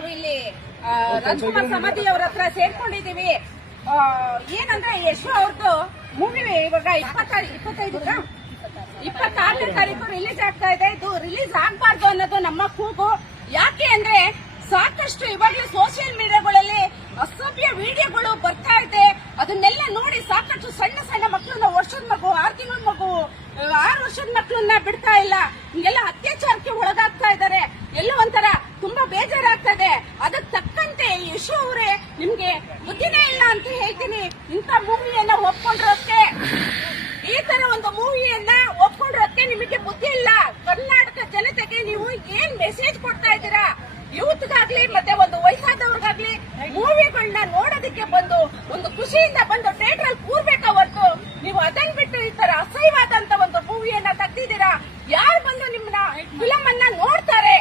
ನಾವು ಇಲ್ಲಿ ರಾಜ್ಕುಮಾರ್ ಸಮಾಧಿ ಅವ್ರ ಹತ್ರ ಸೇರ್ಕೊಂಡಿದೀವಿ. ಏನಂದ್ರೆ ಯಶು ಅವ್ರದ್ದು ಮೂವಿ ಇವಾಗ 26ನೇ ತಾರೀಕು ರಿಲೀಸ್ ಆಗ್ತಾ ಇದೆ. ಇದು ರಿಲೀಸ್ ಆಗ್ಬಾರ್ದು ಅನ್ನೋದು ನಮ್ಮ ಕೂಗು. ಯಾಕೆ ಅಂದ್ರೆ ಸಾಕಷ್ಟು ಇವಾಗಲೇ ಸೋಷಿಯಲ್ ಮೀಡಿಯಾಗಳಲ್ಲಿ ಅಸಭ್ಯ ವಿಡಿಯೋಗಳು ಬರ್ತಾ ಇದೆ. ಅದನ್ನೆಲ್ಲ ನೋಡಿ ಸಾಕಷ್ಟು ಸಣ್ಣ ಸಣ್ಣ ಮಕ್ಕಳನ್ನ, ವರ್ಷದ ಮಗು, 6 ತಿಂಗಳ ಮಗು, 6 ವರ್ಷದ ಮಕ್ಕಳನ್ನ ಬಿಡ್ತಾ ಇಲ್ಲ. ಹಿಂಗೆಲ್ಲ ಅತ್ಯಾಚಾರಕ್ಕೆ ಒಳಗಾಗ್ತಾ ಇದ್ದಾರೆ. ಎಲ್ಲ ಒಂಥರ ತುಂಬಾ ಬೇಜಾರಾಗ್ತದೆ. ಅದಕ್ಕೆ ತಕ್ಕಂತೆ ಯಶು ಅವರೇ ನಿಮ್ಗೆ ಬುದ್ಧಿನೇ ಇಲ್ಲ ಅಂತ ಹೇಳ್ತೀನಿ. ಇಂಥ ಮೂವಿಯನ್ನ ಒಪ್ಕೊಂಡಿರೋಕ್ಕೆ, ಈ ತರ ಒಂದು ಮೂವಿಯನ್ನ ಒಪ್ಕೊಂಡಿರೋಕ್ಕೆ ನಿಮಗೆ ಬುದ್ಧಿ ಇಲ್ಲ. ಕರ್ನಾಟಕ ಜನತೆಗೆ ನೀವು ಏನ್ ಮೆಸೇಜ್ ಕೊಡ್ತಾ ಇದ್ದೀರಾ? ಯೂತ್ಗಾಗ್ಲಿ ಮತ್ತೆ ಒಂದು ವಯಸ್ಸಾದವ್ರಿಗಾಗ್ಲಿ ಮೂವಿಗಳನ್ನ ನೋಡೋದಕ್ಕೆ ಬಂದು ಒಂದು ಖುಷಿಯಿಂದ ಬಂದು ಥಿಯೇಟರ್ ಅಲ್ಲಿ ಕೂರ್ಬೇಕಾ ಹೊರತು ನೀವು ಅದನ್ನ ಬಿಟ್ಟು ಈ ತರ ಅಸಹ್ಯವಾದಂತ ಒಂದು ಮೂವಿಯನ್ನ ತೆಗ್ದಿದ್ದೀರಾ. ಯಾರು ಬಂದು ನಿಮ್ಮನ್ನ ಫಿಲಂ ಅನ್ನ ನೋಡ್ತಾರೆ?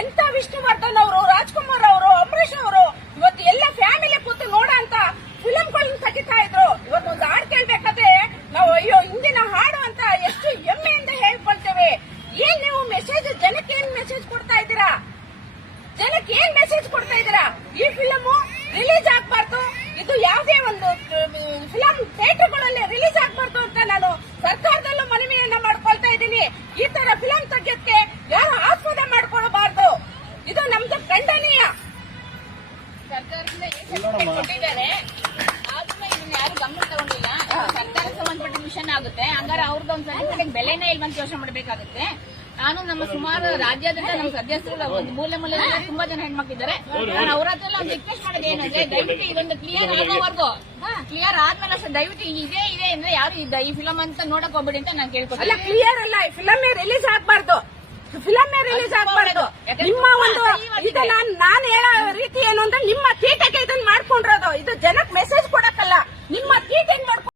ಎಂತ ವಿಷ್ಣುವರ್ಧನ್ ಅವರು, ರಾಜ್ಕುಮಾರ್ ಅವರು, ಅಂಬರೀಷ್ ಅವರು ಇವತ್ತು ಎಲ್ಲ ಫ್ಯಾಮಿಲಿ ಕೂತು ನೋಡೋ ಅಂತ ಫಿಲಂಗಳನ್ನ ತೆಗಿತಾ ಇದ್ರು. ಇವತ್ತು ಒಂದು ಹಾಡು ಕೇಳ್ಬೇಕಾದ್ರೆ ನಾವು ಅಯ್ಯೋ ಹಿಂದಿನ ಹಾಡು ಅಂತ ಎಷ್ಟು ಹೆಮ್ಮೆಯಿಂದ ಹೇಳ್ಕೊಳ್ತೇವೆ. ಏನ್ ನೀವು ಮೆಸೇಜ್ ಜನಕ್ಕೆ ಏನ್ ಮೆಸೇಜ್ ಕೊಡ್ತಾ ಇದ್ದೀರಾ? ಜನಕ್ಕೆ ಏನ್ ಮೆಸೇಜ್ ಕೊಡ್ತಾ ಇದ್ದೀರಾ? ಈ ಫಿಲಮ್ ರಿಲೀಸ್ ಆಗ್ಬಾರ್ದು, ಇದು ಯಾವುದೇ ಒಂದು ಫಿಲಂ ಥಿಯೇಟರ್ಗಳಲ್ಲಿ ರಿಲೀಸ್ ಆಗ್ಬಾರ್ದು ಅಂತ ನಾನು ಸರ್ಕಾರದಲ್ಲೂ ಮನವಿಯನ್ನ ಮಾಡ್ಕೊಳ್ತಾ ಇದ್ದೀನಿ. ಈ ತರ ಫಿಲಂ ತೆಗೆಯೋಕ್ಕೆ ಯಾರು ಆಸ್ಪದ ಮಾಡ್ಕೊಳ್ಬಾರ್ದು. ಇದು ನಮ್ದು ಖಂಡನೀಯ. ಸರ್ಕಾರದಿಂದ ಕೊಟ್ಟಿದ್ದಾರೆ, ಆದ್ರೂ ಇದನ್ನ ಯಾರು ಗಮನ ತಗೊಂಡಿಲ್ಲ. ಸರ್ಕಾರಕ್ಕೆ ಸಂಬಂಧಪಟ್ಟ ಮಿಷನ್ ಆಗುತ್ತೆ, ಹಂಗಾರೆ ಅವ್ರದ್ದೊಂದು ಸರ್ಟಿಫಿಕೇಟ್ ಬೆಲೆನೇ ಇಲ್ಲ ಅಂತ ಯೋಚನೆ ಮಾಡಬೇಕಾಗುತ್ತೆ. ನಾನು ನಮ್ಮ ಸುಮಾರು ರಾಜ್ಯಾದ್ಯಂತ ನಮ್ಮ ಸದಸ್ಯರು ಒಂದು ಮೂಲೆ ತುಂಬಾ ಜನ ಹೆಣ್ಮಕ್ಳಿದ್ದಾರೆ. ನಾನು ಅವ್ರ ಹತ್ರ ಒಂದು ರಿಕ್ವೆಸ್ಟ್ ಮಾಡೋದು ಏನಂದ್ರೆ, ದಯವಿಟ್ಟು ಇದೊಂದು ಕ್ಲಿಯರ್ ಆಗೋವರೆಗೂ, ಕ್ಲಿಯರ್ ಆದ್ಮೇಲೆ ಅಷ್ಟೇ ದಯವಿಟ್ಟು ಇದೆ ಅಂದ್ರೆ ಯಾರು ಈ ಫಿಲಂ ಅಂತ ನೋಡಕ್ ಹೋಗ್ಬೇಡಿ ಅಂತ ನಾನು ಕೇಳ್ಕೊತೀನಿ. ಕ್ಲಿಯರ್ ಅಲ್ಲ, ಈ ಫಿಲಮ್ ರಿಲೀಸ್ ಆಗ್ಬಾರ್ದು, ಫಿಲಮ್ ರಿಲೀಸ್ ಆಗ್ಬಾರ್ದು. ನಿಮ್ಮ ಒಂದು ನಾನು ಹೇಳೋ ರೀತಿ ಏನು ಅಂದ್ರೆ ನಿಮ್ಮ